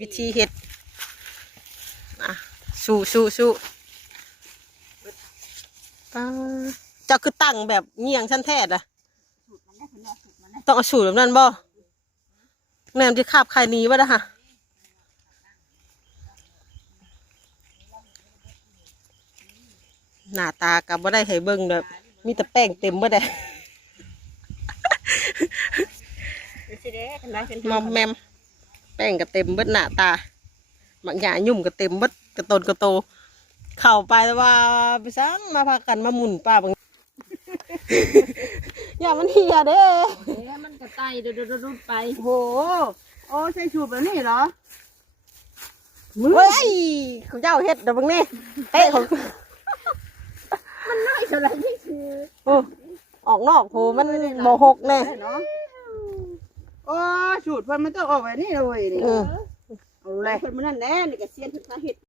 วิธีเฮ็ดอ่ะสู้เจ้าคือตั้งแบบเงียงชั้นแท้อ่ะต้องเอาสูตรแบบนั้นบ่แนมที่คาบใครนี้วะนะฮะหน้าตากับบ่ได้ให้เบิ่งแบบมีแต่แป้งเต็มบ่ได้มอมแมมแป้งก็เต็มเบิดหน้าตาบางอย่างยุ่มก็เต็มเบิดกระตนกระโตเข้าไปว่าไปซังมาพากันมาหมุนป้าบางอย่ามันเหียเด้มันกระไตดุดไปโหโอ้ใส่สูบแบบนี้เหรอเฮ้ยเขาเจ้าเฮ็ดเดี๋ยวบางนี่เตะของมันน้อยเท่าไรนี่คือออกนอกโหมันโมหกแน่โอ้สูตรเพิ่นมันต้องออกแบบนี้เลยนี่เอาเลยเพิ่นมันนั่นแน่นี่ก็เสียนเพิ่นพาเฮ็ด